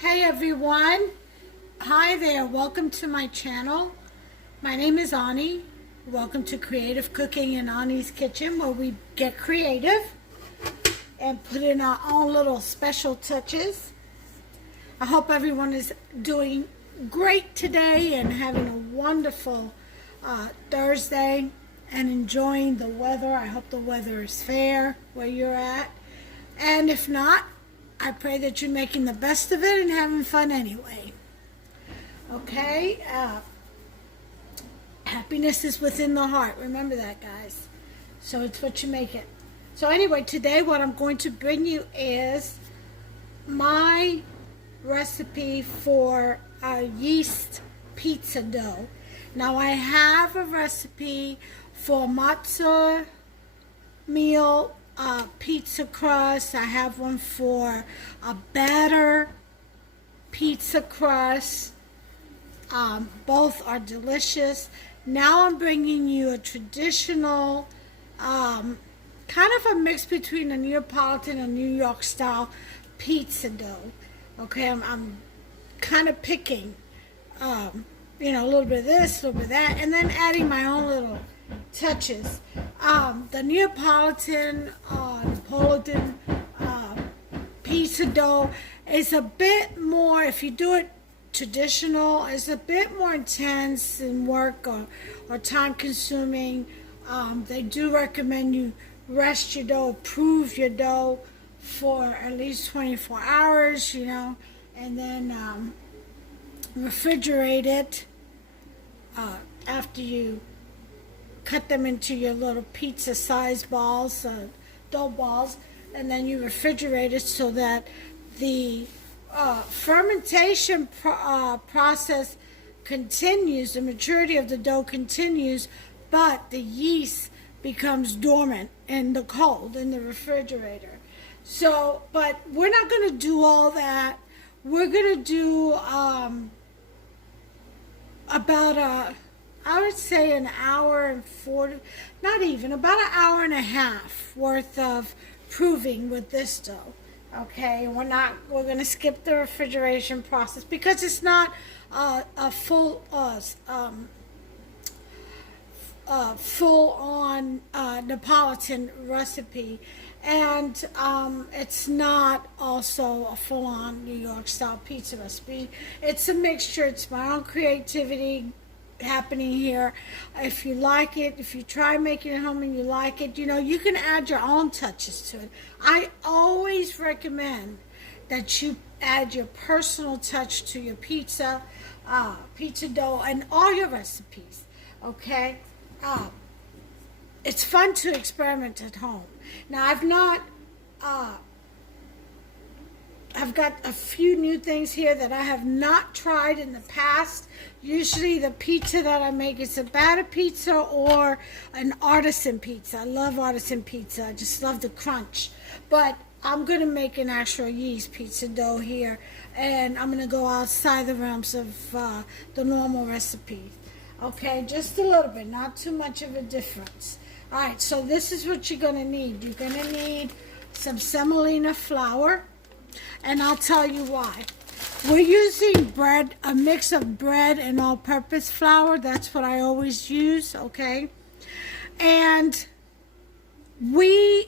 Hey everyone, hi there, welcome to my channel. My name is Ani. Welcome to Creative Cooking in Ani's Kitchen, where we get creative and put in our own little special touches. I hope everyone is doing great today and having a wonderful Thursday and enjoying the weather. I hope the weather is fair where you're at, and if not, I pray that you're making the best of it and having fun anyway. Okay? Happiness is within the heart. Remember that, guys. So it's what you make it. So anyway, today what I'm going to bring you is my recipe for a yeast pizza dough. Now I have a recipe for matzo meal pizza crust. I have one for a batter pizza crust. Both are delicious. Now I'm bringing you a traditional, kind of a mix between a Neapolitan and New York style pizza dough. Okay, I'm kind of picking, a little bit of this, a little bit of that, and then adding my own little touches. The Napolitan pizza dough is a bit more, if you do it traditional, it's a bit more intense in work or time consuming. They do recommend you rest your dough, prove your dough for at least 24 hours, and then refrigerate it after you cut them into your little pizza size balls, dough balls, and then you refrigerate it so that the fermentation process continues, the maturity of the dough continues, but the yeast becomes dormant in the cold, in the refrigerator. So, but we're not going to do all that. We're going to do I would say an hour and 40, not even, about an hour and a half worth of proving with this dough. Okay, we're going to skip the refrigeration process because it's not a full on Napolitan recipe, and it's not also a full-on New York style pizza recipe. It's a mixture. It's my own creativity happening here. If you like it, if you try making it home and you like it, you can add your own touches to it. I always recommend that you add your personal touch to your pizza dough and all your recipes. Okay, it's fun to experiment at home. Now I've got a few new things here that I have not tried in the past. Usually the pizza that I make is a batter pizza or an artisan pizza. I love artisan pizza. I just love the crunch. But I'm going to make an actual yeast pizza dough here, and I'm going to go outside the realms of the normal recipe. Okay, just a little bit, not too much of a difference. All right, so this is what you're going to need. You're going to need some semolina flour. And I'll tell you why. We're using a mix of bread and all-purpose flour. That's what I always use, okay? And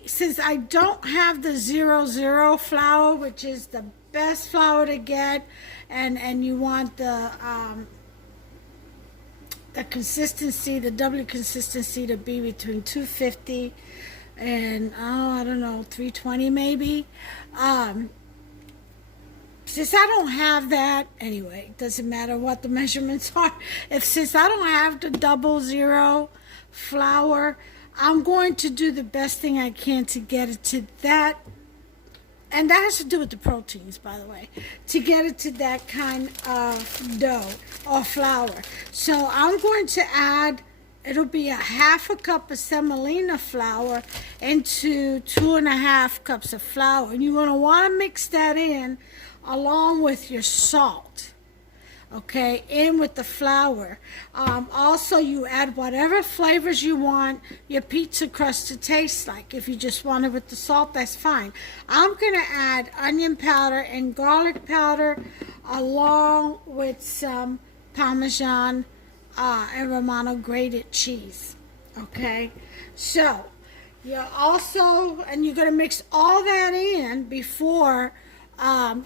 since I don't have the 00 flour, which is the best flour to get, and you want the consistency, the W consistency to be between 250 and, 320 maybe. Since I don't have that, anyway, it doesn't matter what the measurements are. Since I don't have the 00 flour, I'm going to do the best thing I can to get it to that. And that has to do with the proteins, by the way, to get it to that kind of dough or flour. So I'm going to add, it'll be a half a cup of semolina flour into 2.5 cups of flour. And you're going to want to mix that in along with your salt. okay, in with the flour. Also, you add whatever flavors you want your pizza crust to taste like. If you just want it with the salt, that's fine. I'm going to add onion powder and garlic powder along with some Parmesan and Romano grated cheese, okay? So, you're also, and you're going to mix all that in before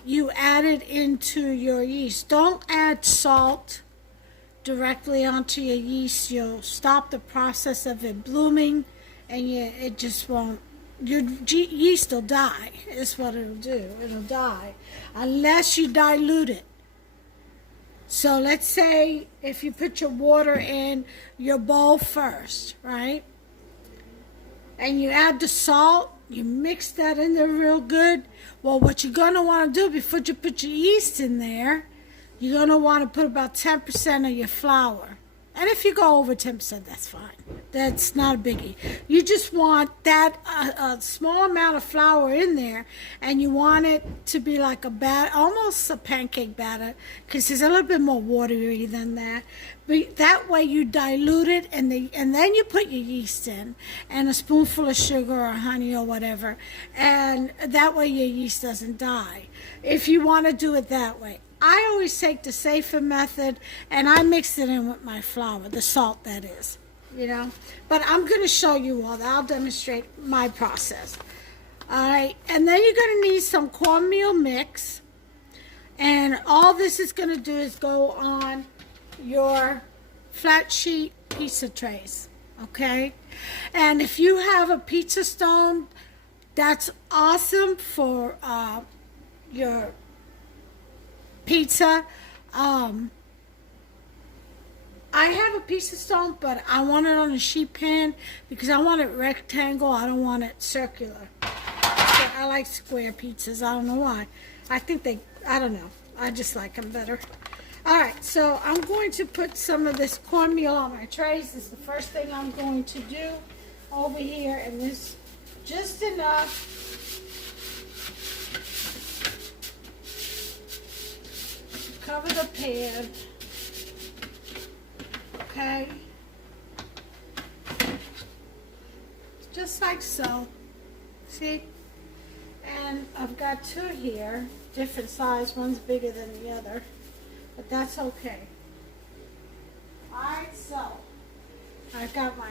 you add it into your yeast. Don't add salt directly onto your yeast. You'll stop the process of it blooming, and it just won't. Your yeast will die. Is what it'll do. It'll die unless you dilute it. So let's say if you put your water in your bowl first, right? And you add the salt, you mix that in there real good. Well, what you're going to want to do before you put your yeast in there, you're going to want to put about 10% of your flour. And if you go over 10%, that's fine. That's not a biggie. You just want that a small amount of flour in there, and you want it to be like a batter, almost a pancake batter, because it's a little bit more watery than that. But that way you dilute it, and then you put your yeast in, and a spoonful of sugar or honey or whatever, and that way your yeast doesn't die. If you want to do it that way. I always take the safer method, and I mix it in with my flour, the salt that is, you know. But I'm going to show you all that. I'll demonstrate my process. All right, and then you're going to need some cornmeal mix, and all this is going to do is go on your flat sheet pizza trays, okay? And if you have a pizza stone, that's awesome for your pizza. I have a pizza stone, but I want it on a sheet pan because I want it rectangle. I don't want it circular. So I like square pizzas. I don't know why. I don't know. I just like them better. All right, so I'm going to put some of this cornmeal on my trays. This is the first thing I'm going to do over here, and this just enough. Cover the pan, okay, just like so, see, and I've got two here, different size, one's bigger than the other, but that's okay. Alright, so, I've got my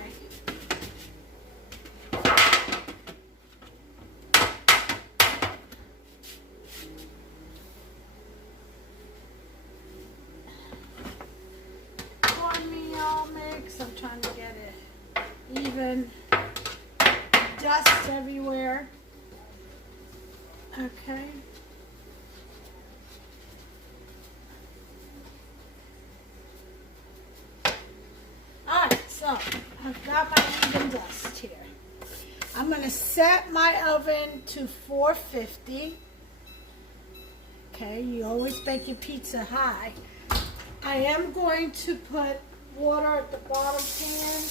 mix. I'm trying to get it even. Dust everywhere. Okay. Alright, so I've got my even dust here. I'm going to set my oven to 450. Okay, you always bake your pizza high. I am going to put water at the bottom pan.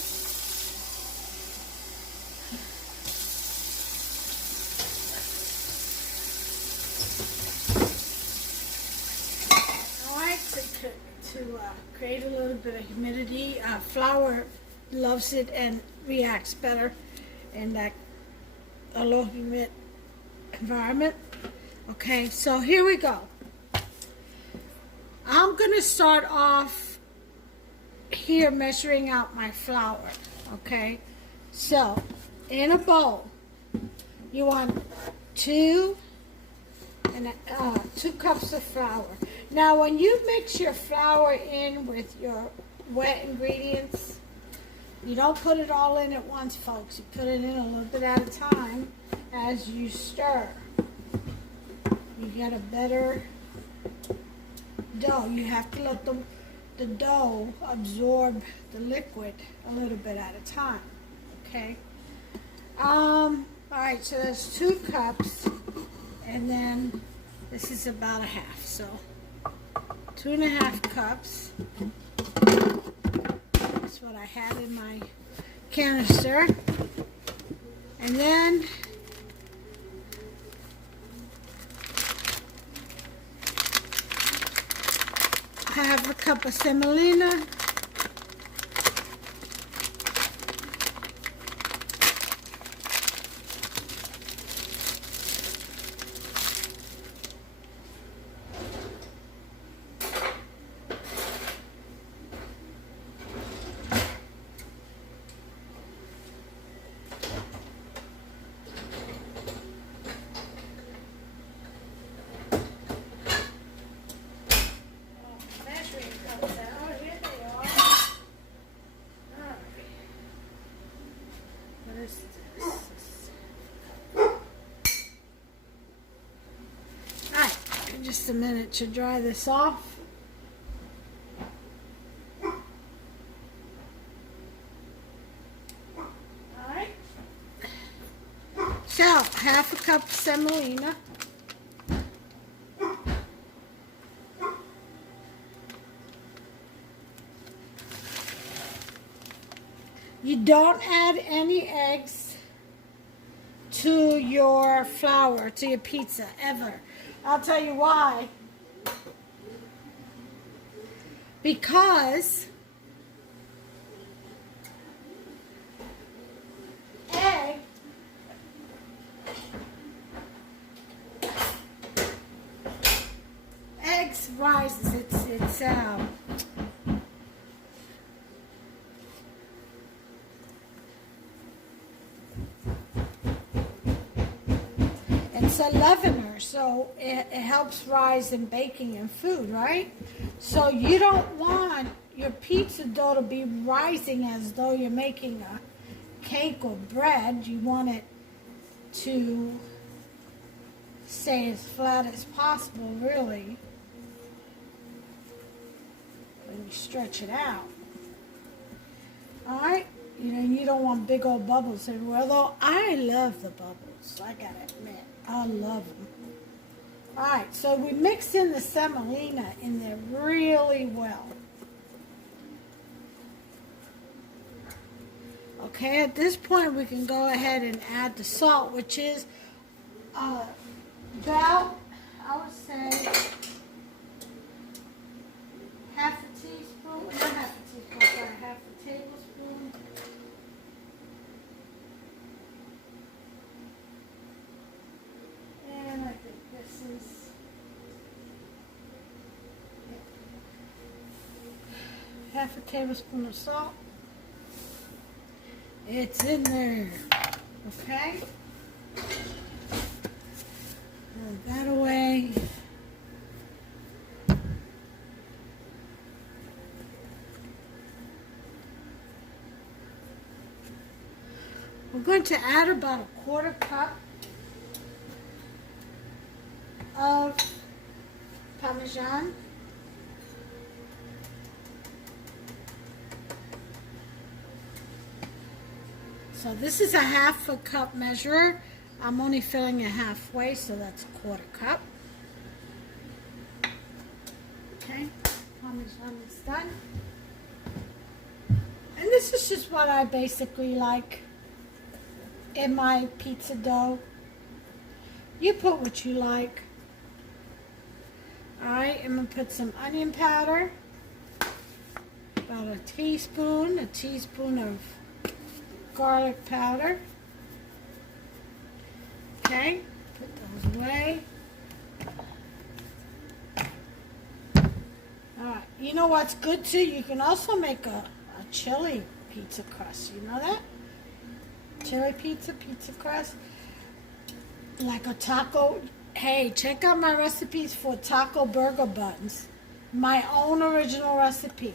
I like to create a little bit of humidity. Flour loves it and reacts better in that a low humid environment. Okay, so here we go. I'm going to start off here measuring out my flour, okay? So, in a bowl, you want 2 cups of flour. Now, when you mix your flour in with your wet ingredients, you don't put it all in at once, folks. You put it in a little bit at a time as you stir. You get a better dough. You have to let the dough absorb the liquid a little bit at a time, okay? Alright, so there's 2 cups, and then this is about a half, so 2.5 cups. That's what I had in my canister. And then I half a cup of semolina. Just a minute to dry this off. Alright. So, half a cup of semolina. You don't add any eggs to your flour, to your pizza, ever. I'll tell you why. Because eggs rises. It's a leavener, so it helps rise in baking and food, right? So you don't want your pizza dough to be rising as though you're making a cake or bread. You want it to stay as flat as possible, really, when you stretch it out. All right? You know, you don't want big old bubbles everywhere, though I love the bubbles, I gotta admit. I love them. All right, so we mix in the semolina in there really well. Okay, at this point we can go ahead and add the salt, which is about, I would say, half a teaspoon, not half a teaspoon, sorry, half a tablespoon. And I think this is half a tablespoon of salt. It's in there. Okay? Move that away. We're going to add about a quarter cup of Parmesan. So this is a half a cup measure. I'm only filling it halfway, so that's a quarter cup. Okay, Parmesan is done. And this is just what I basically like in my pizza dough. You put what you like. Alright, I'm going to put some onion powder. About a teaspoon of garlic powder. Okay, put those away. Alright, you know what's good too? You can also make a chili pizza crust. You know that? Chili pizza crust. Like a taco. Hey, check out my recipes for taco burger buns. My own original recipe.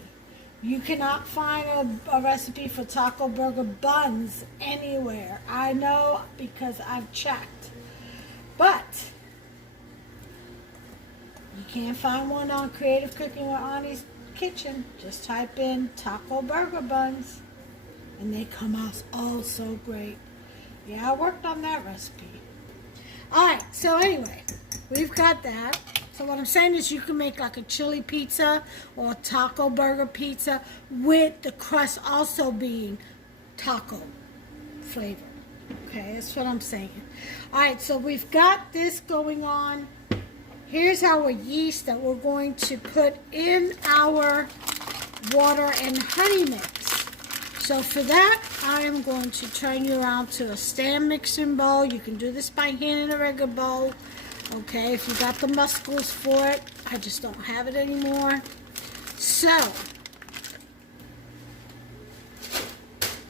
You cannot find a recipe for taco burger buns anywhere. I know because I've checked. But you can't find one on Creative Cooking with Ani's Kitchen. Just type in taco burger buns and they come out all so great. Yeah, I worked on that recipe. Alright, so anyway, we've got that. So what I'm saying is you can make like a chili pizza or taco burger pizza with the crust also being taco flavor. Okay, that's what I'm saying. Alright, so we've got this going on. here's our yeast that we're going to put in our water and honey mix. So for that, I am going to turn you around to a stand mixing bowl. You can do this by hand in a regular bowl. Okay, if you got the muscles for it. I just don't have it anymore. So,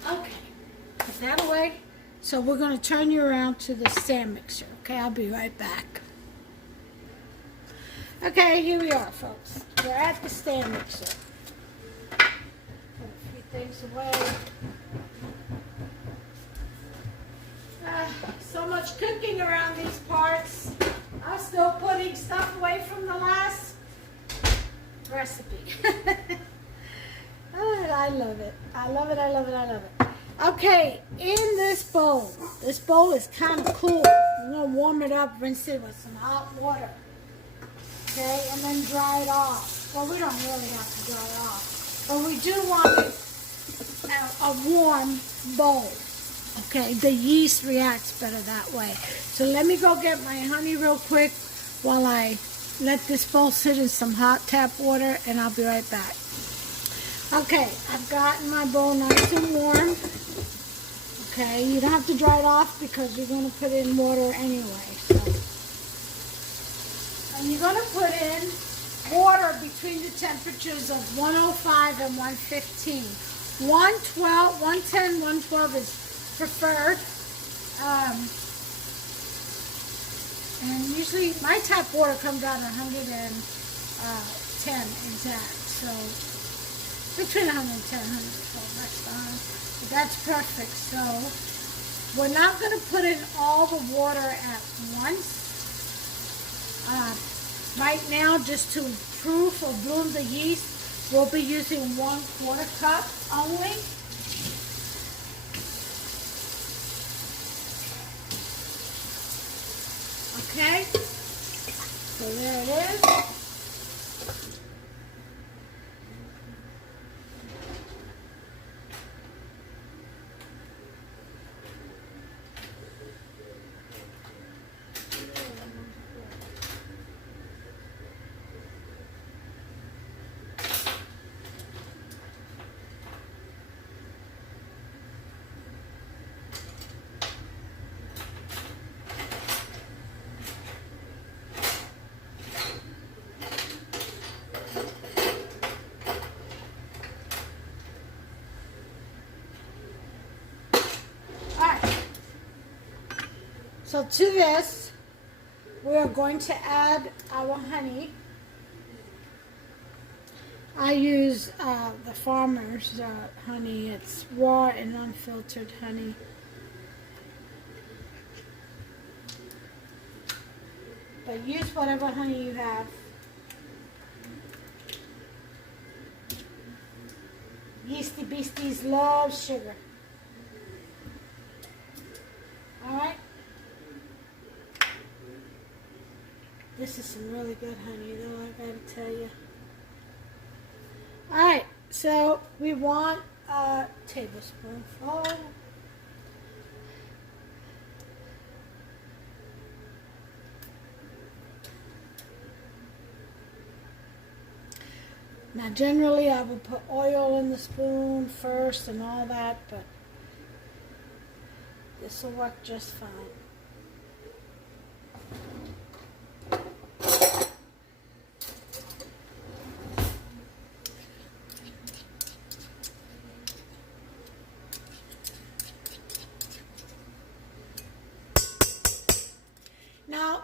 okay, put that away. So we're going to turn you around to the stand mixer. Okay, I'll be right back. Okay, here we are, folks. We're at the stand mixer. Put a few things away. So much cooking around these parts. I'm still putting stuff away from the last recipe. Oh, I love it. I love it, I love it, I love it. Okay, in this bowl is kind of cool. We're going to warm it up, rinse it with some hot water. Okay, and then dry it off. Well, we don't really have to dry it off. But we do want a warm bowl. Okay, the yeast reacts better that way. So let me go get my honey real quick while I let this bowl sit in some hot tap water, and I'll be right back. Okay, I've gotten my bowl nice and warm. Okay, you don't have to dry it off because you're going to put in water anyway. So. And you're going to put in water between the temperatures of 105 and 115. 112, 110, 112 is preferred. And usually my tap water comes out at 110 exact. So between 110 and 112, that's fine. But that's perfect. So we're not going to put in all the water at once. Right now, just to improve or bloom the yeast, we'll be using 1/4 cup only. Okay, so there it is. So to this, we are going to add our honey. I use the farmer's honey. It's raw and unfiltered honey. But use whatever honey you have. Yeasty beasties love sugar. Alright? This is some really good honey though, I gotta tell you. Alright, so we want a tablespoonful. Now generally I would put oil in the spoon first and all that, but this will work just fine. Now,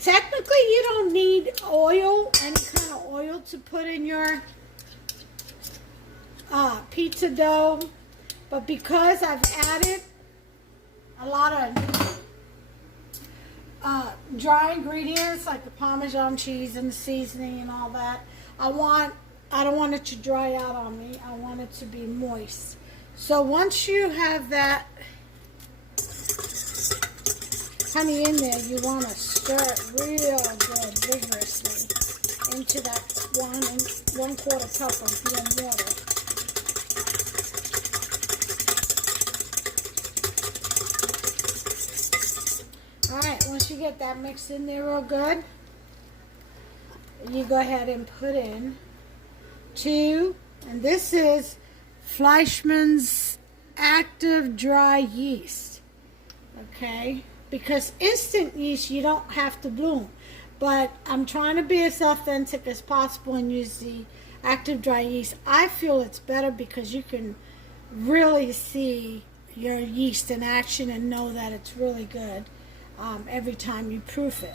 technically you don't need oil, any kind of oil to put in your pizza dough, but because I've added a lot of dry ingredients like the Parmesan cheese and the seasoning and all that, I don't want it to dry out on me. I want it to be moist. So once you have that honey in there, you want to stir it real good, vigorously, into that 1/4 cup of warm water. Alright, once you get that mixed in there real good, you go ahead and put in 2, and this is Fleischmann's active dry yeast. Okay, because instant yeast you don't have to bloom, but I'm trying to be as authentic as possible and use the active dry yeast. I feel it's better because you can really see your yeast in action and know that it's really good every time you proof it.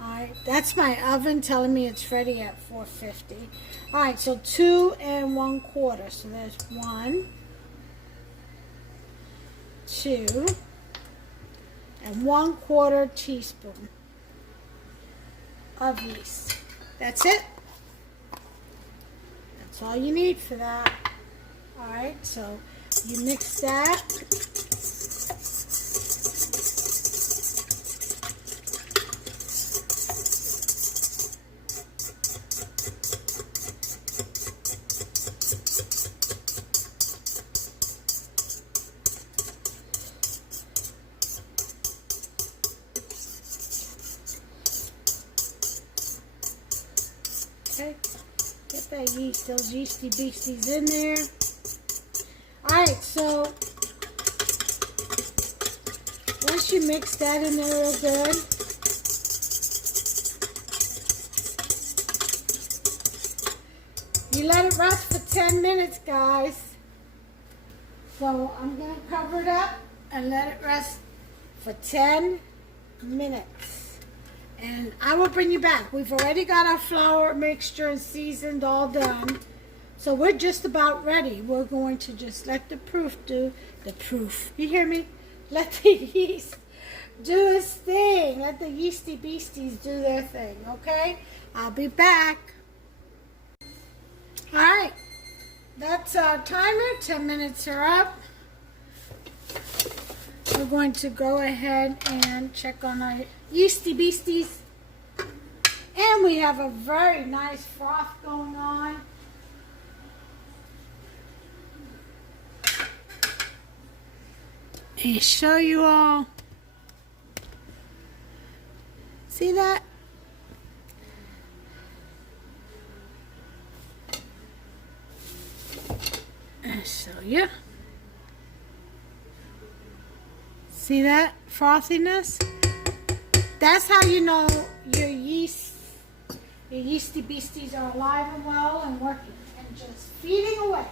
Alright, that's my oven telling me it's ready at 450. Alright, so 2 1/4. So there's 1, 2, and 1/4 teaspoon of yeast. That's it. That's all you need for that. Alright, so you mix that. Okay, get that yeast, those yeasty beasties in there. Alright, so once you mix that in there real good, you let it rest for 10 minutes, guys. So I'm going to cover it up and let it rest for 10 minutes. And I will bring you back. We've already got our flour mixture and seasoned all done. So we're just about ready. We're going to just let the proof do the proof. You hear me? Let the yeast do its thing. Let the yeasty beasties do their thing, okay? I'll be back. All right. That's our timer. 10 minutes are up. We're going to go ahead and check on our yeasty beasties. And we have a very nice froth going on. And show you all. See that? And show you. See that frothiness? That's how you know your yeasty beasties are alive and well and working and just feeding away.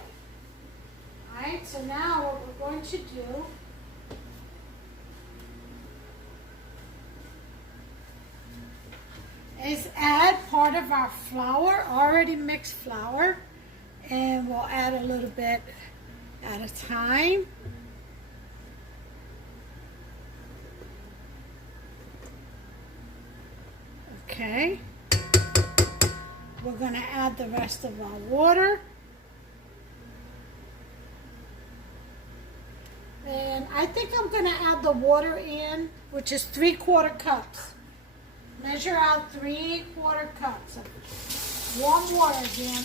Alright, so now what we're going to do is add part of our flour, already mixed flour, and we'll add a little bit at a time. Okay, we're going to add the rest of our water. And I think I'm going to add the water in, which is 3/4 cups. Measure out 3/4 cups of warm water again.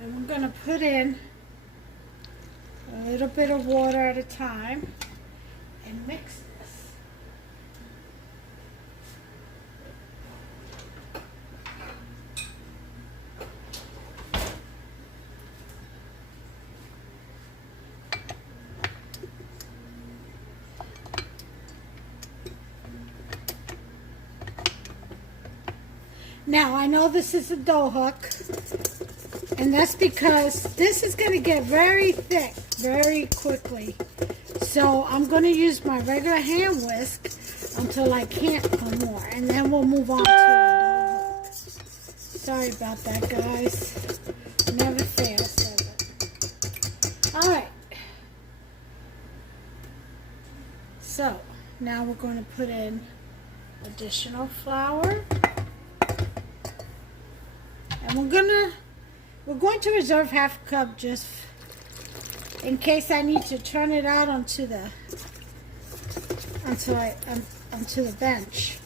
And we're going to put in a little bit of water at a time and mix this. Now, I know this is a dough hook, and that's because this is going to get very thick very quickly. So I'm going to use my regular hand whisk until I can't no more, and then we'll move on to our dough hook. Sorry about that, guys. Never fails, does it? Alright. So, now we're going to put in additional flour. And we're going to reserve half a cup just in case I need to turn it out onto the bench.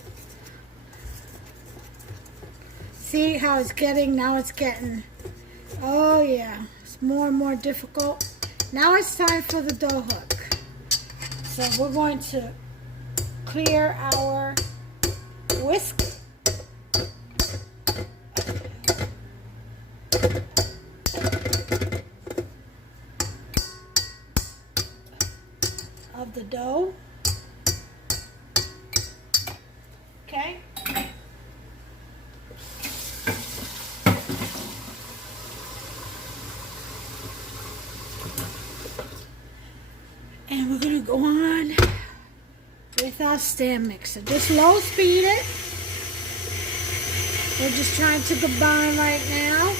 See how it's getting? Now it's getting, oh yeah, it's more and more difficult. Now it's time for the dough hook. So we're going to clear our whisk. Of the dough. Okay. And we're going to go on with our stand mixer. Just low speed it. We're just trying to combine right now.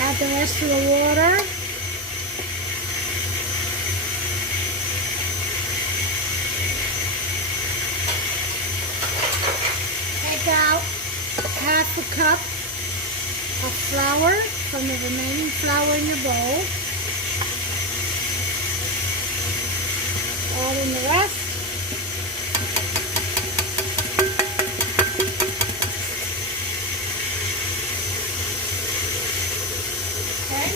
Add the rest of the water. Take out half a cup of flour from the remaining flour in your bowl. Add in the rest. Okay.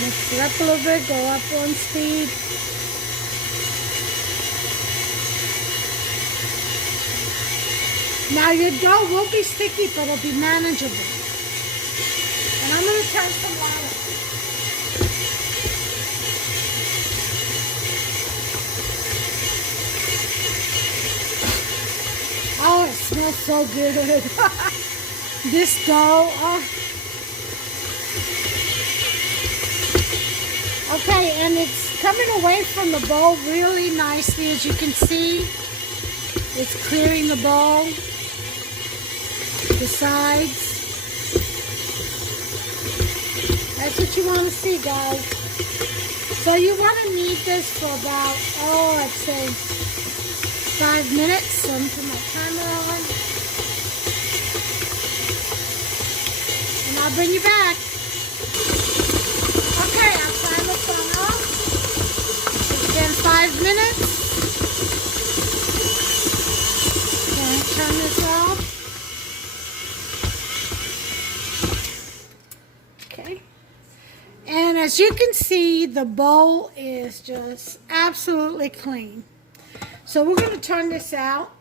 Mix it up a little bit, go up one speed. Now your dough will be sticky, but it'll be manageable. And I'm going to turn some light on. Oh, it smells so good. This dough. Oh. Okay, and it's coming away from the bowl really nicely, as you can see. It's clearing the bowl, the sides. That's what you want to see, guys. So you want to knead this for about, I'd say 5 minutes. So I'm putting my timer on. And I'll bring you back. Okay, our timer's gone off. It's been 5 minutes. Turn this off. Okay. And as you can see, the bowl is just absolutely clean. So we're going to turn this out.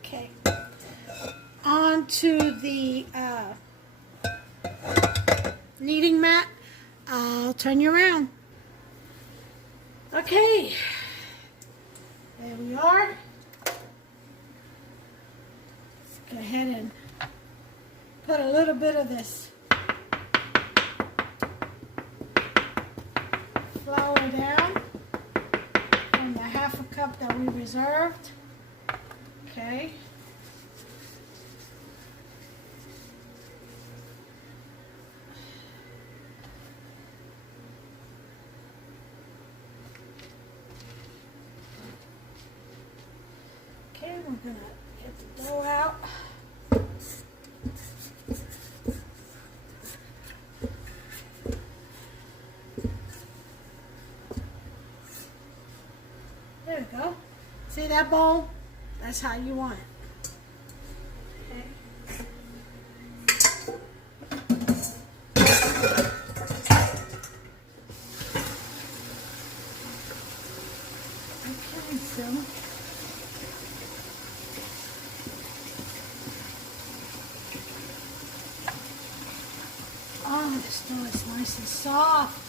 Okay. Onto the kneading mat. I'll turn you around. Okay, there we are. Let's go ahead and put a little bit of this flour down from the half a cup that we reserved. Okay. Okay, we're going to get the dough out. There we go. See that bowl? That's how you want it. Okay. Okay, so oh, this dough is nice and soft.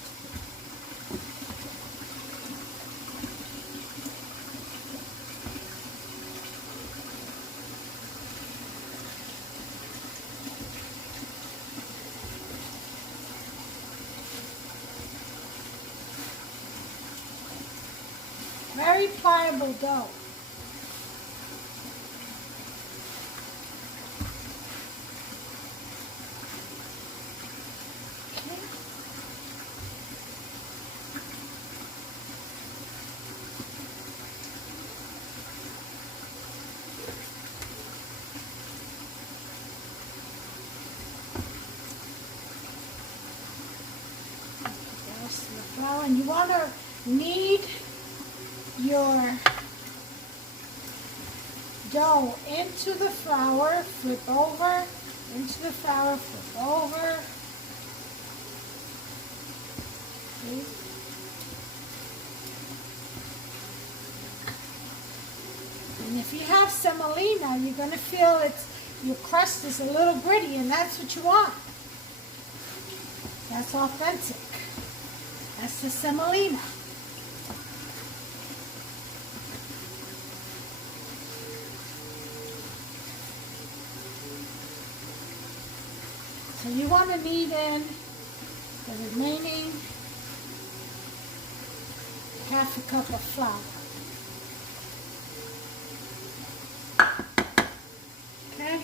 Very pliable dough. want to knead your dough into the flour, flip over, into the flour, flip over. See? And if you have semolina, you're going to feel your crust is a little gritty, and that's what you want. That's authentic. That's the semolina. So you want to knead in the remaining half a cup of flour. Okay.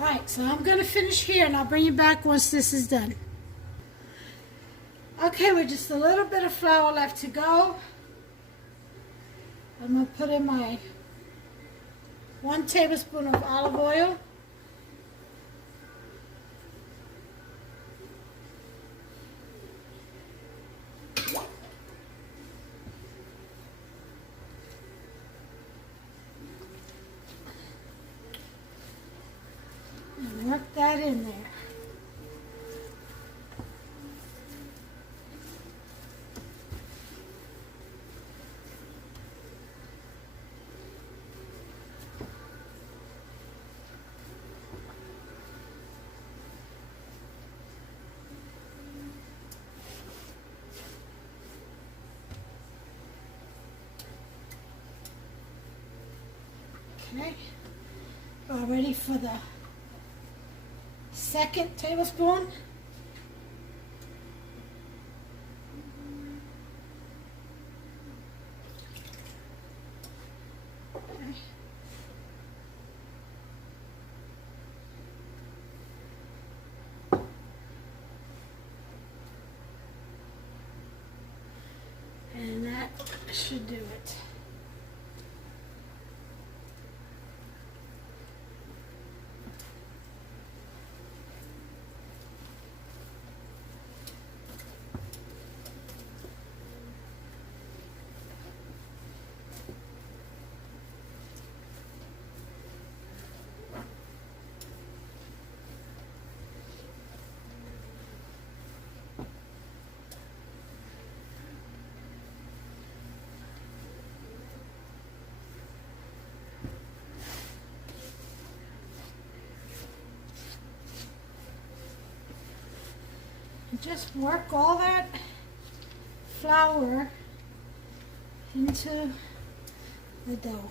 Alright, so I'm going to finish here and I'll bring you back once this is done. Okay, with just a little bit of flour left to go, I'm going to put in my 1 tablespoon of olive oil. And work that in there. Okay, we're ready for the 2nd tablespoon. Okay. And that should do it. Just work all that flour into the dough.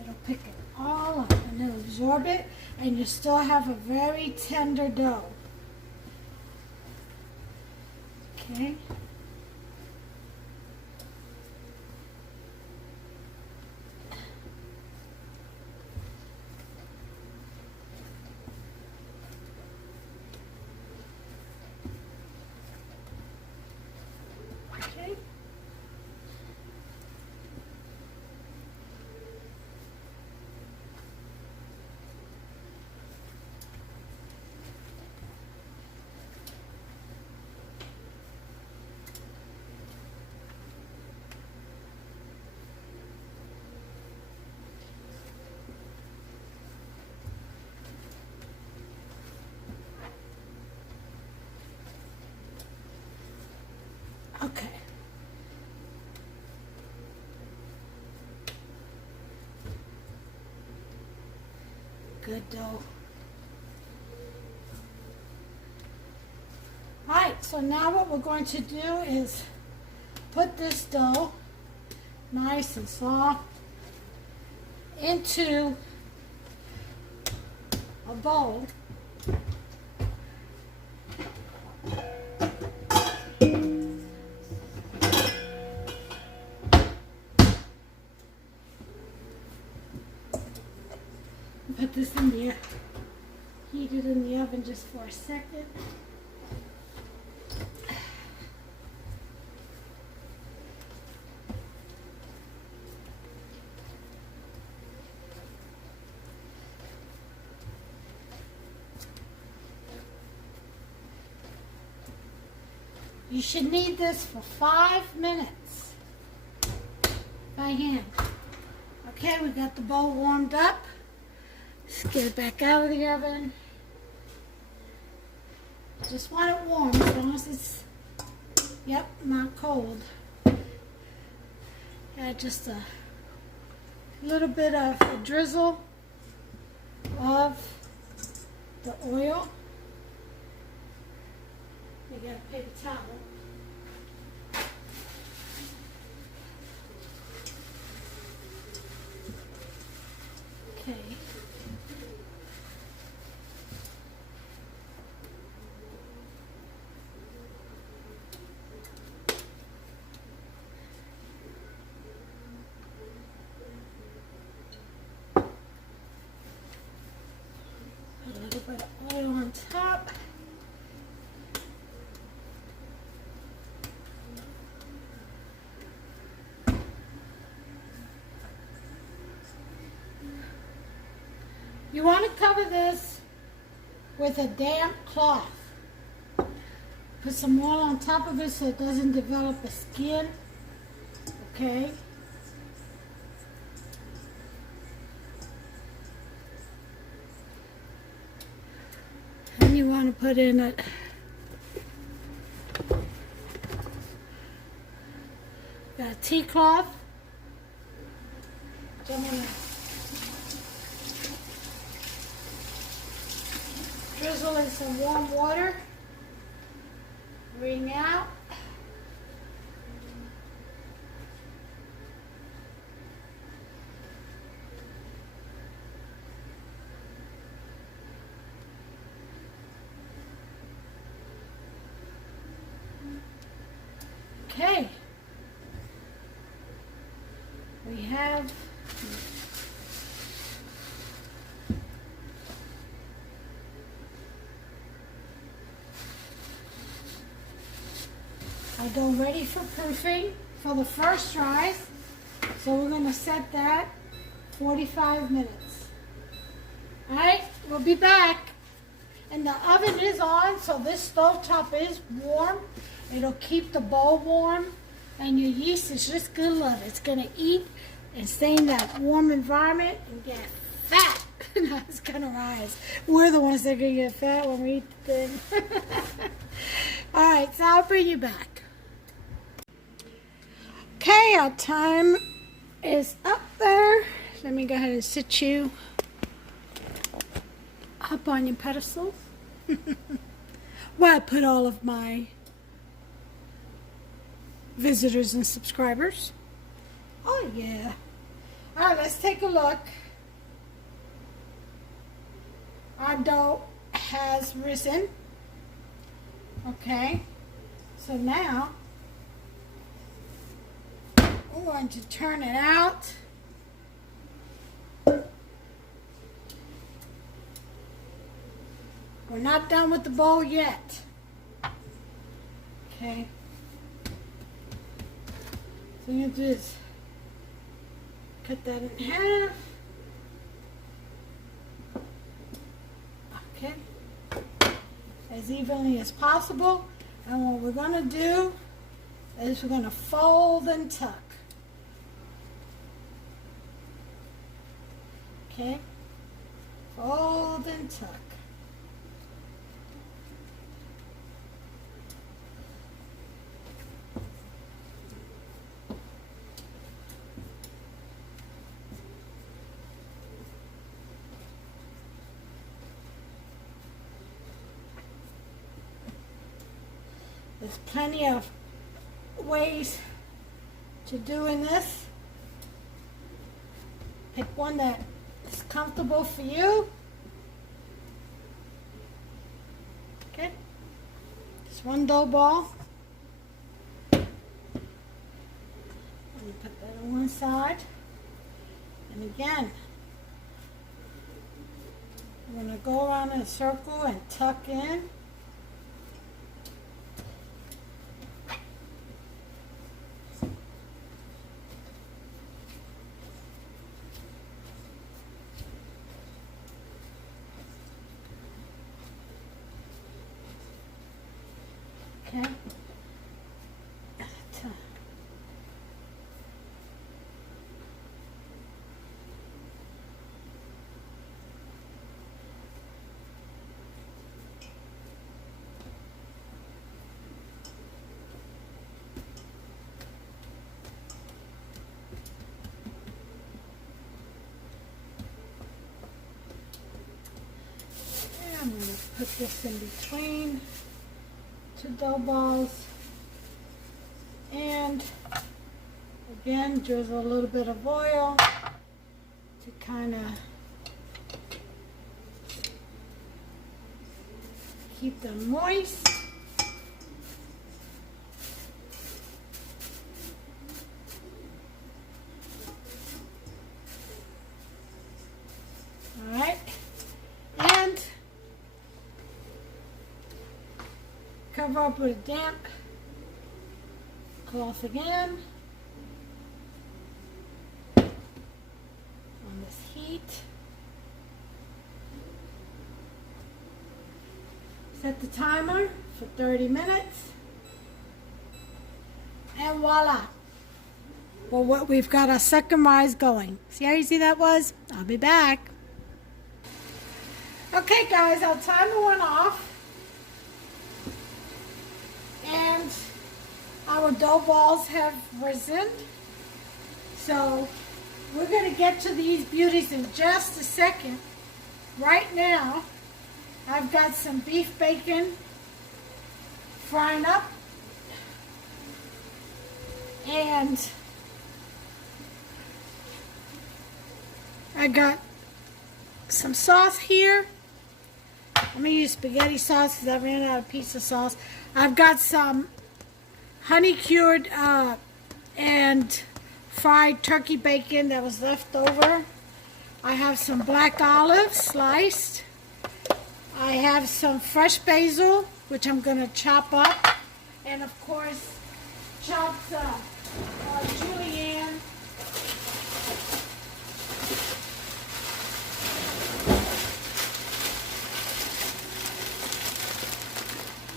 It'll pick it all up and it'll absorb it, and you still have a very tender dough. Okay. Okay. Good dough. Alright, so now what we're going to do is put this dough, nice and soft, into a bowl. Put this in the heat it in the oven just for a second. You should knead this for 5 minutes by hand. Okay, we got the bowl warmed up. Let's get it back out of the oven. Just want it warm as long as it's, yep, not cold. Add just a little bit of a drizzle of the oil. You got a paper towel. Okay. Put a little bit of oil on top. You want to cover this with a damp cloth. Put some oil on top of it so it doesn't develop a skin. Okay. And you want to put in a tea cloth. So I'm going to drizzle in some warm water, wring out. Okay, we have our dough ready for proofing for the first rise. So we're going to set that 45 minutes. All right, we'll be back. And the oven is on, so this stovetop is warm. It'll keep the bowl warm, and your yeast is just gonna love it. It's gonna eat and stay in that warm environment and get fat. No, it's gonna rise. We're the ones that are gonna get fat when we eat the thing. All right, so I'll bring you back. Okay, our time is up there. Let me go ahead and sit you up on your pedestal. Where I put all of my visitors and subscribers. Oh yeah. All right, let's take a look. Our dough has risen. Okay, so now we're going to turn it out. We're not done with the bowl yet. Okay. So I'm going to do is cut that in half. Okay. As evenly as possible. And what we're going to do is we're going to fold and tuck. Okay. Fold and tuck. There's plenty of ways to doing this. Pick one that is comfortable for you. one dough ball. Let me put that on one side. And again, I'm going to go around in a circle and tuck in. Okay. I'm going to put this in between two dough balls, and again drizzle a little bit of oil to kind of keep them moist. All right, and cover up with a damp cloth again on this heat. Set the timer for 30 minutes. And voila. Well, we've got our second rise going. See how easy that was? I'll be back. Okay guys, our timer went off. And our dough balls have risen. So we're going to get to these beauties in just a second. Right now, I've got some beef bacon frying up. And I got some sauce here. I'm going to use spaghetti sauce because I ran out of pizza sauce. I've got some honey cured and fried turkey bacon that was left over. I have some black olives sliced. I have some fresh basil, which I'm going to chop up. And of course, chopped julienne.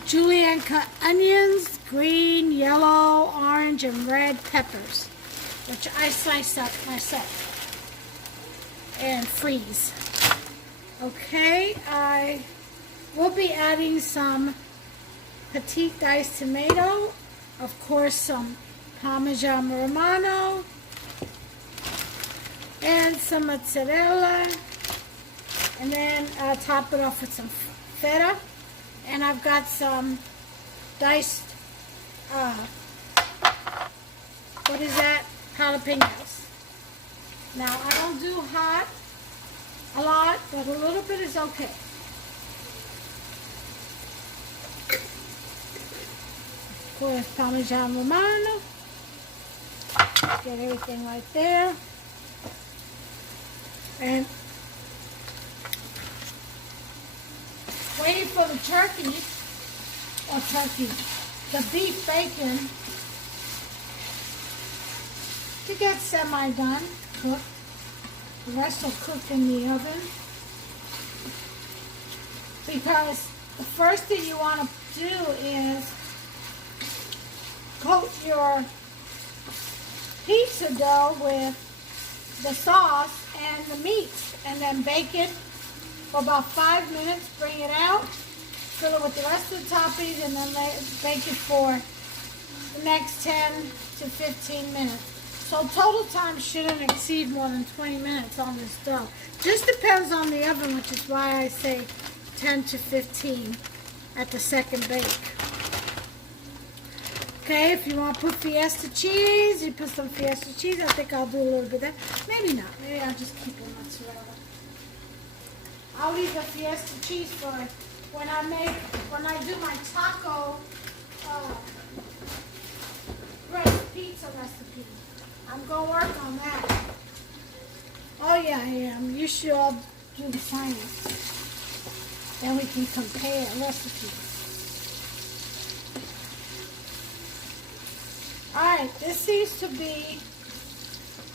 Julienne cut onions, green, yellow, orange, and red peppers, which I slice up myself and freeze. Okay, I will be adding some petite diced tomato, of course some Parmesan Romano, and some mozzarella, and then I'll top it off with some feta. And I've got some diced, what is that? Jalapenos. Now, I don't do hot a lot, but a little bit is okay. Of course, Parmesan Romano. Get everything right there. And waiting for the the beef bacon to get semi-done, cooked. The rest will cook in the oven. Because the first thing you want to do is coat your pizza dough with the sauce and the meats, and then bake it for about 5 minutes, bring it out, fill it with the rest of the toppings, and then bake it for the next 10 to 15 minutes. So total time shouldn't exceed more than 20 minutes on this dough. Just depends on the oven, which is why I say 10 to 15 at the second bake. Okay, if you want to put Fiesta cheese, you put some Fiesta cheese. I think I'll do a little bit of that. Maybe not. Maybe I'll just keep it mozzarella. I'll leave the Fiesta cheese for when I do my taco pizza recipe. I'm going to work on that. Oh yeah, I am. You should all do the science. Then we can compare recipes. Alright, this seems to be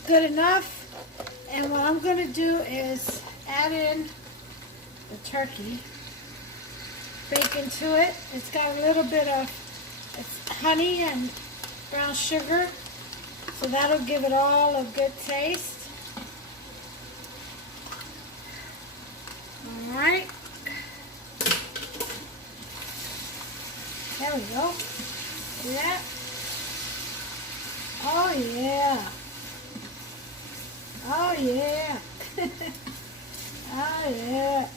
good enough. And what I'm going to do is add in the turkey. Bake into it. It's got a little bit of honey and brown sugar. So that'll give it all a good taste. Alright. There we go. See that? Oh yeah. Oh yeah. Oh yeah.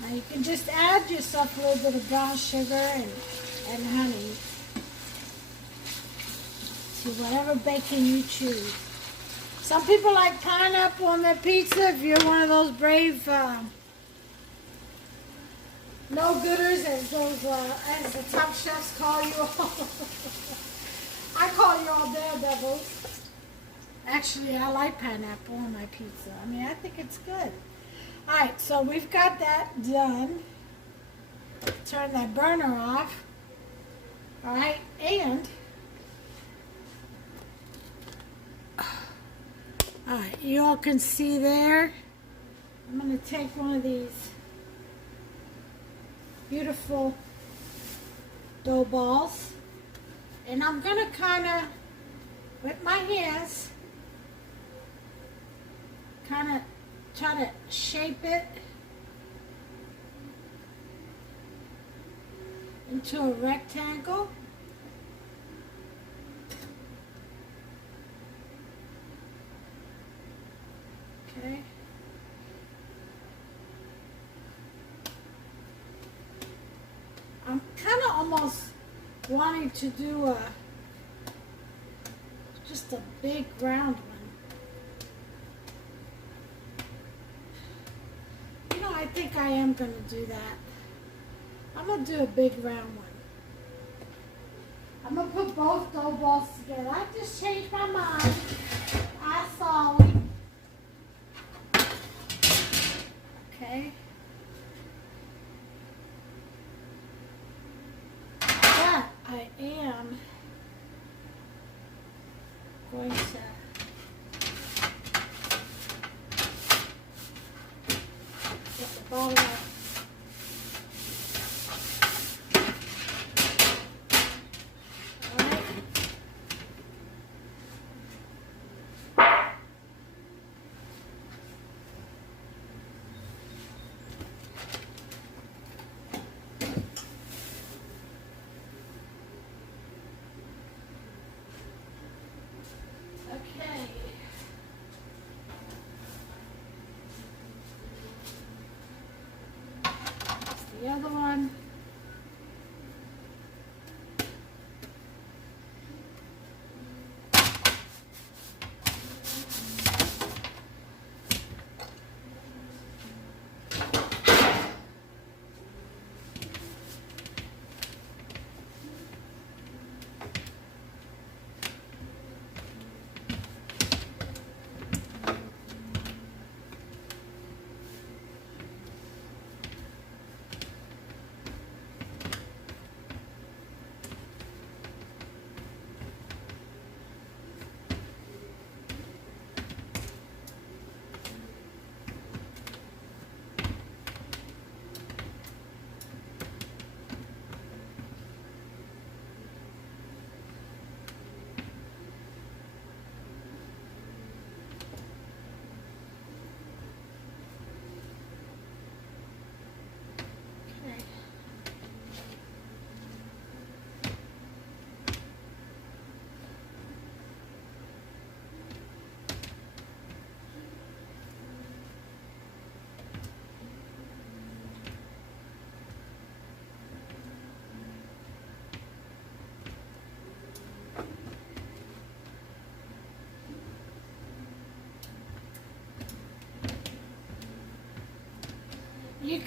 Now you can just add yourself a little bit of brown sugar and honey to whatever bacon you choose. Some people like pineapple on their pizza. If you're one of those brave no-gooders, as the top chefs call you all. I call you all daredevils. Actually, I like pineapple on my pizza. I mean, I think it's good. Alright, so we've got that done. Turn that burner off. Alright, and alright, you all can see there. I'm going to take one of these beautiful dough balls, and I'm going to kind of, with my hands, kind of try to shape it into a rectangle. Okay. I'm kind of almost wanting to do just a big round one. You know, I think I am going to do that. I'm going to do a big round one. I'm going to put both dough balls together. I just changed my mind. I saw it. Okay. But I am going to get the bottom of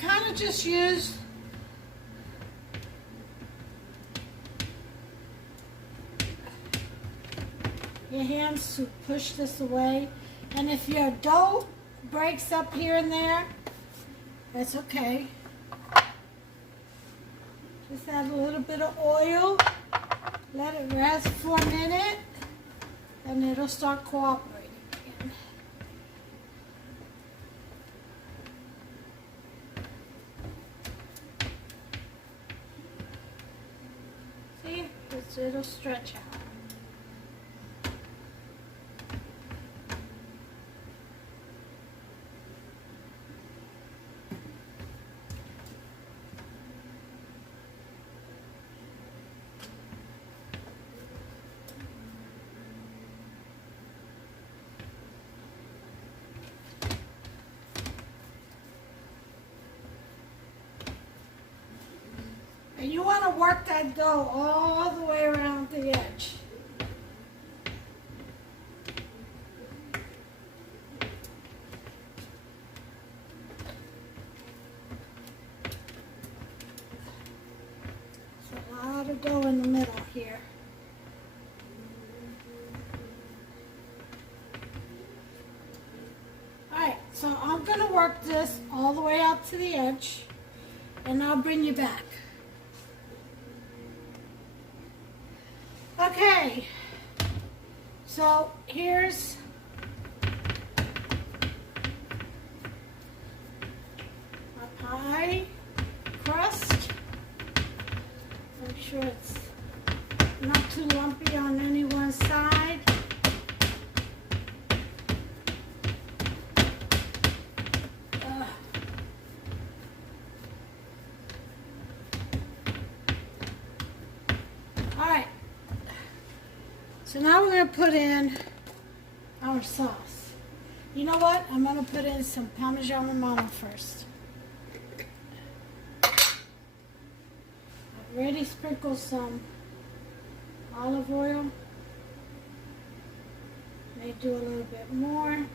kind of just use your hands to push this away. And if your dough breaks up here and there, that's okay. Just add a little bit of oil, let it rest for a minute, and it'll start cooperating again. See, it'll stretch out. And you want to work that dough all the way around the edge. There's a lot of dough in the middle here. Alright, so I'm going to work this all the way out to the edge, and I'll bring you back. Okay, so here's my pie crust. Make sure it's not too lumpy on any one side. All right. So now we're going to put in our sauce. You know what? I'm going to put in some Parmesan Romano first. I've already sprinkled some olive oil. May do a little bit more.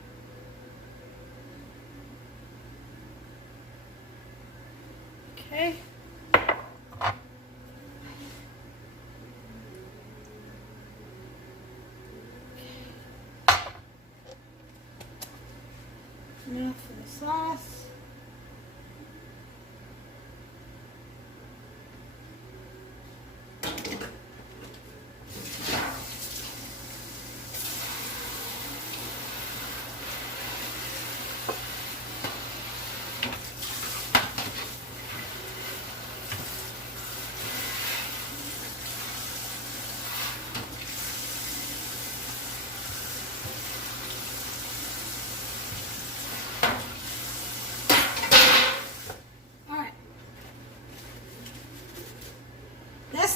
Okay. Now for the sauce.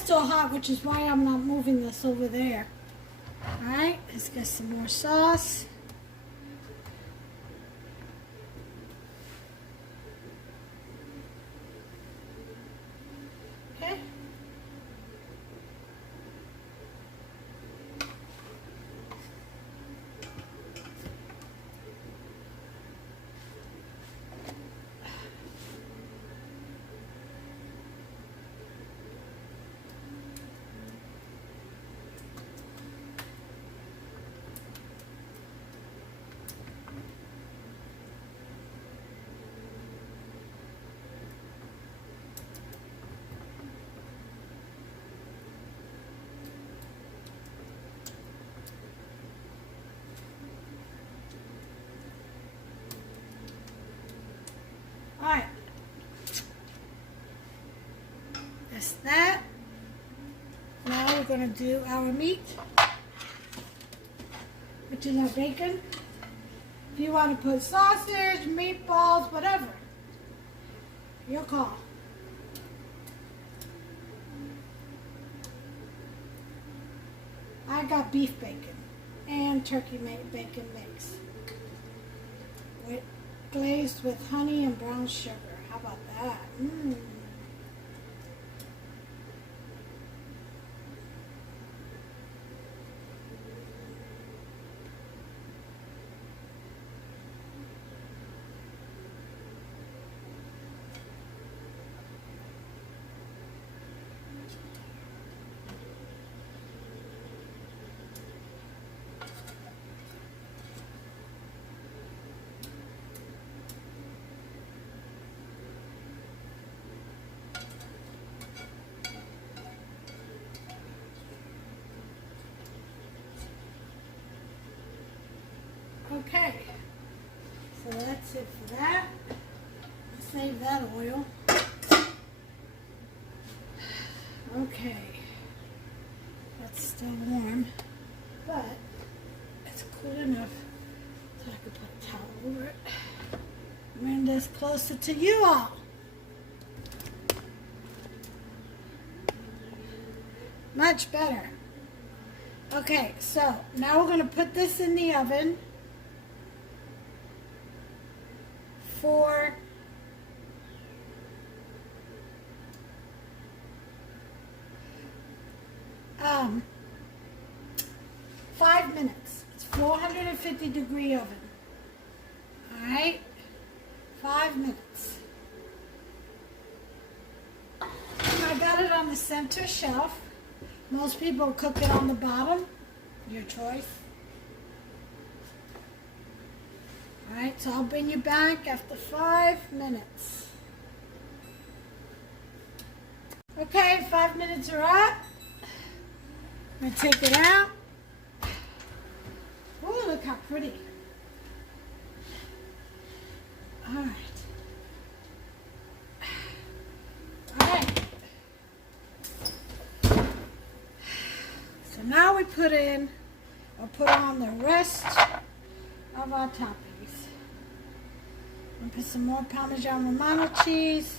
Still hot, which is why I'm not moving this over there. Alright, let's get some more sauce. Okay. Alright, that's that. Now we're going to do our meat, which is our bacon. If you want to put sausage, meatballs, whatever, your call. I got beef bacon and turkey bacon mix. Glazed with honey and brown sugar. How about that? Mmm. Okay, so that's it for that. Save that oil. Okay, that's still warm, but it's cool enough so I can put a towel over it. Bring this closer to you all. Much better. Okay, so now we're going to put this in the oven for 5 minutes. It's 450 degree oven. All right, 5 minutes. I got it on the center shelf. Most people cook it on the bottom. Your choice. All right, so I'll bring you back after 5 minutes. Okay, 5 minutes are up. I'm gonna take it out. Oh, look how pretty. All right. All right. So now we put on the rest of our toppings. And put some more Parmesan Romano cheese.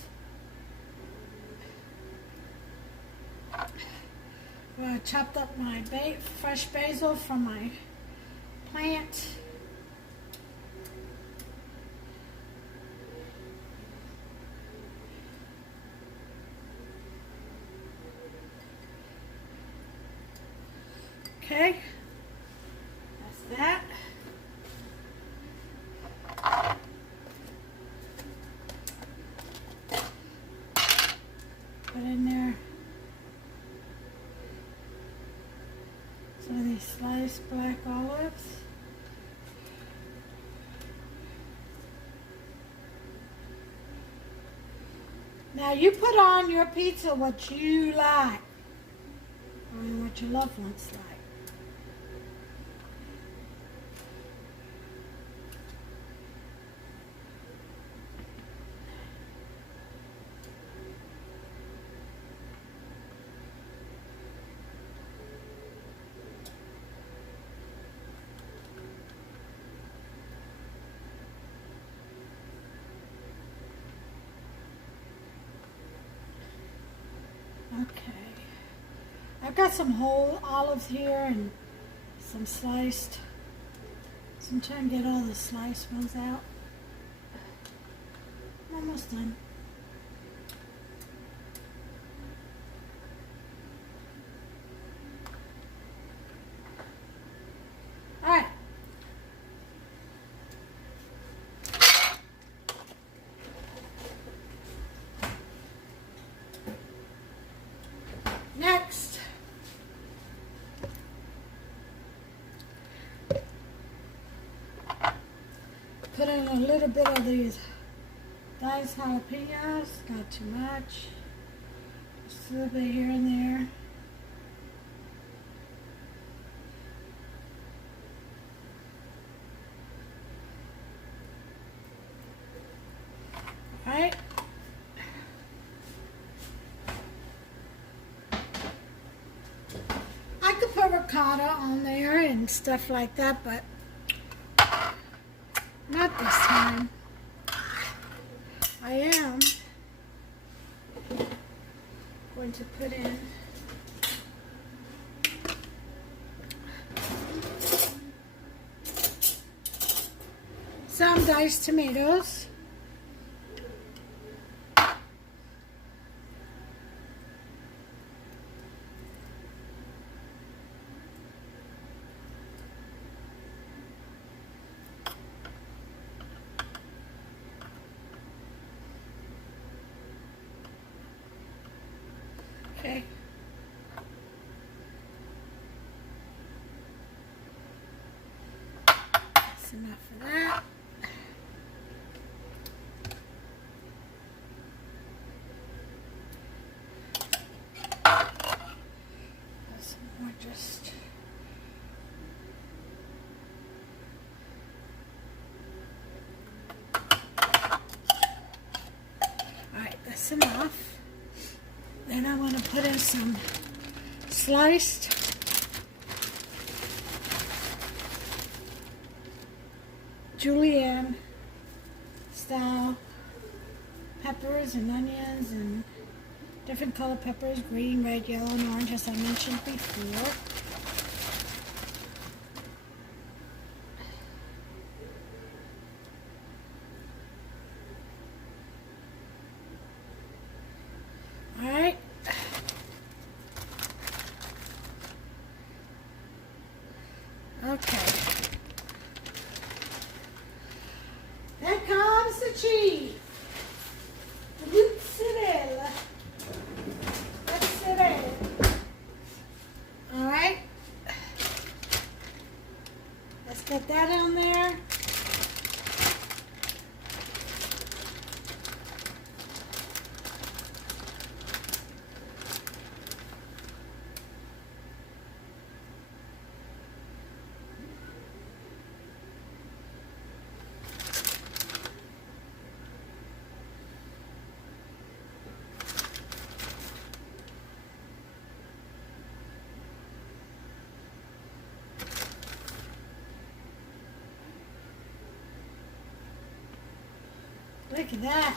I chopped up my fresh basil from my plant. Okay, that's that. Put in there some of these sliced black olives. Now you put on your pizza what you like, or what your loved ones like. Okay, I've got some whole olives here and some sliced. So I'm trying to get all the sliced ones out. I'm almost done. All right. Next, put in a little bit of these diced jalapenos, not too much, just a little bit here and there. All right. I could put ricotta on there and stuff like that, but not this time. I am going to put in some diced tomatoes. Okay. That's enough of that. Some more just enough. Then I'm going to put in some sliced julienne style peppers and onions and different color peppers, green, red, yellow, and orange, as I mentioned before. All right. Okay. Then comes the cheese. Mozzarella. Mozzarella. All right. Let's get that on there. Look at that.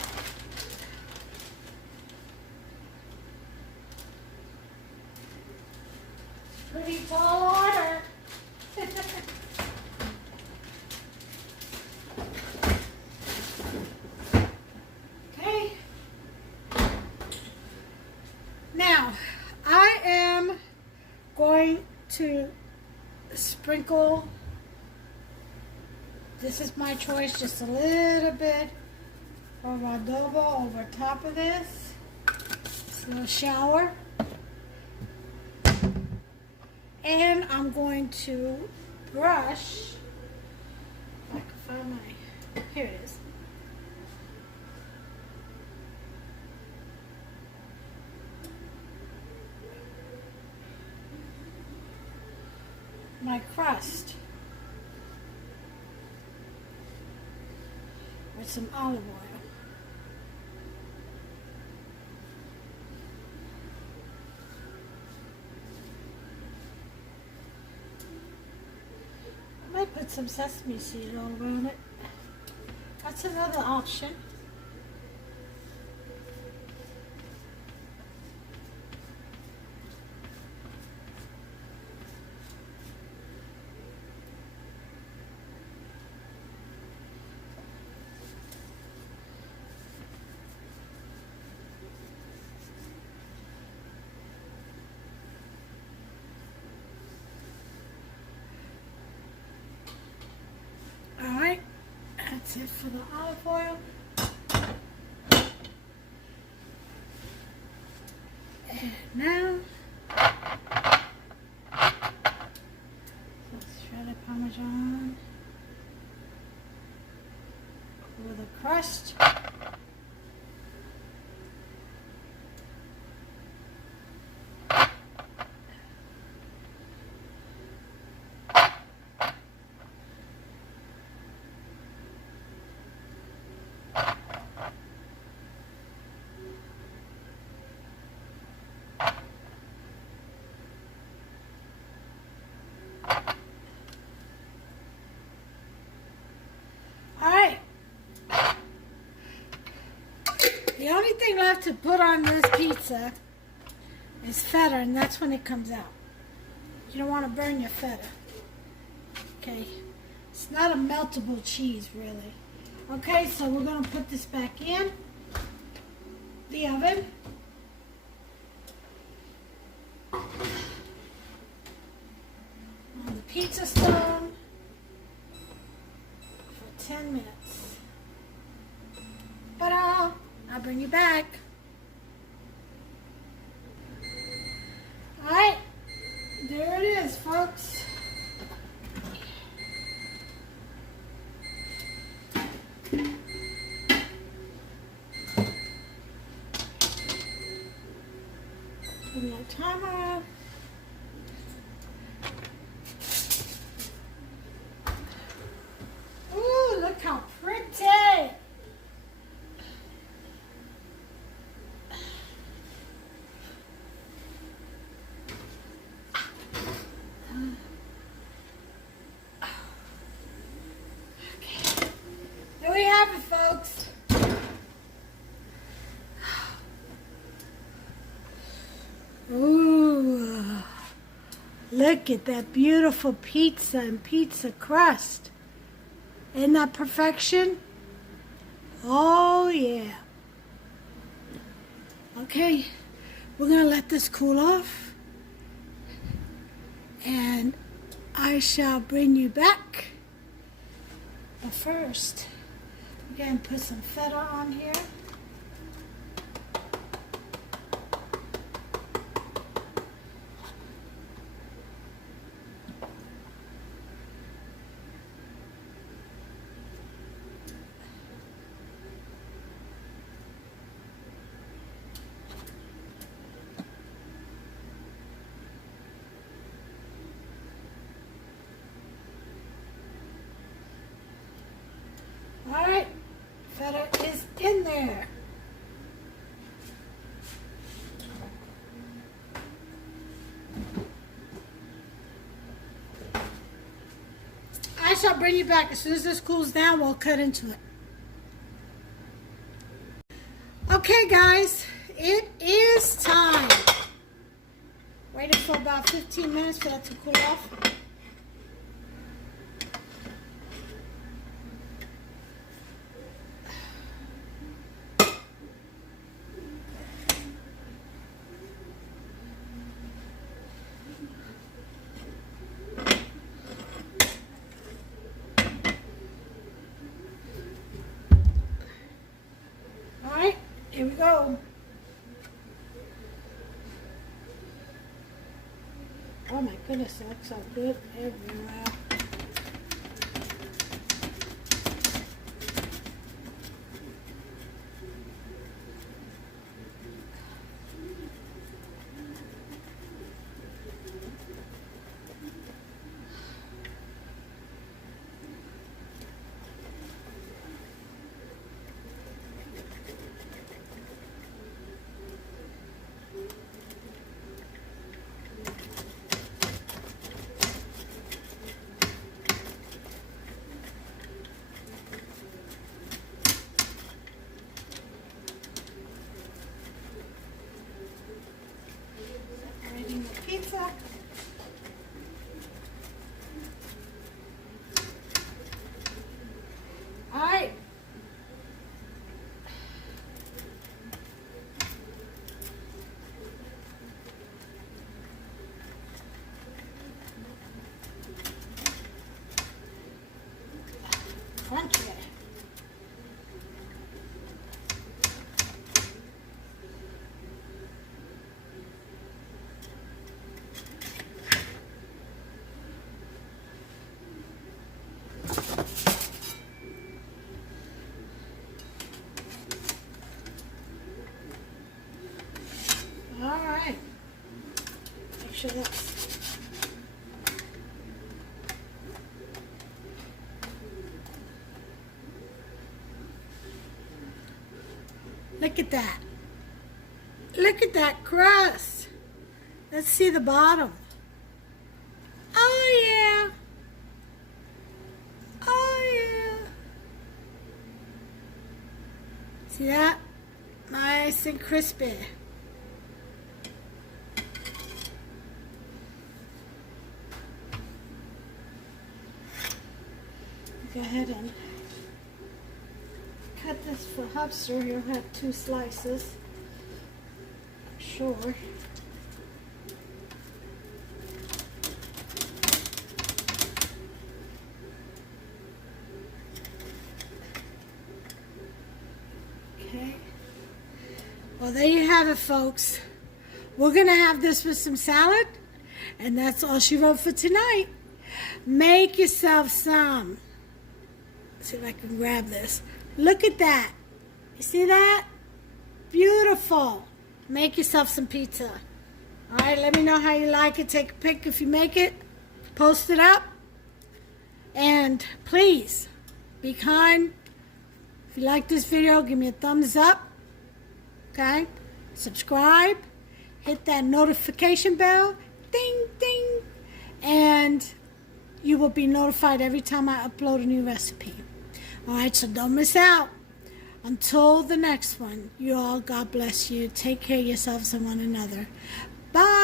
Pretty tall order. Okay. Now, I am going to sprinkle, this is my choice, just a little bit of adobo over top of this. It's a little shower. And I'm going to brush, if I can find my, here it is. My crust with some olive oil. I might put some sesame seed all around it. That's another option. Alright, that's it for the olive oil. And now, shredded Parmesan with a crust. Alright. The only thing left to put on this pizza is feta, and that's when it comes out. You don't want to burn your feta. Okay. It's not a meltable cheese, really. Okay, so we're going to put this back in the oven. On the pizza stone for 10 minutes. But I'll bring you back. Alright, there it is, folks. Turn that timer off. Ooh, look how pretty. Look at that beautiful pizza and pizza crust. Isn't that perfection? Oh, yeah. Okay, we're going to let this cool off. And I shall bring you back. But first, we're going to put some feta on here. Alright, feta is in there. I shall bring you back as soon as this cools down. We'll cut into it. Okay, guys, it is time. Waiting for about 15 minutes for that to cool off. Here we go. Oh my goodness, that looks so good everywhere. Pizza. All right. Crunchy. Alright, make sure that's look at that. Look at that crust. Let's see the bottom. Oh yeah. Oh yeah. See that? Nice and crispy. Go ahead and cut this for Hubster. He'll have 2 slices, I'm sure. Okay. Well, there you have it, folks. We're going to have this with some salad, and that's all she wrote for tonight. Make yourself some. See if I can grab this. Look at that. You see that? Beautiful. Make yourself some pizza. All right, let me know how you like it. Take a pic if you make it. Post it up. And please, be kind. If you like this video, give me a thumbs up. Okay? Subscribe. Hit that notification bell. Ding, ding. And you will be notified every time I upload a new recipe. Alright, so don't miss out. Until the next one, you all, God bless you. Take care of yourselves and one another. Bye.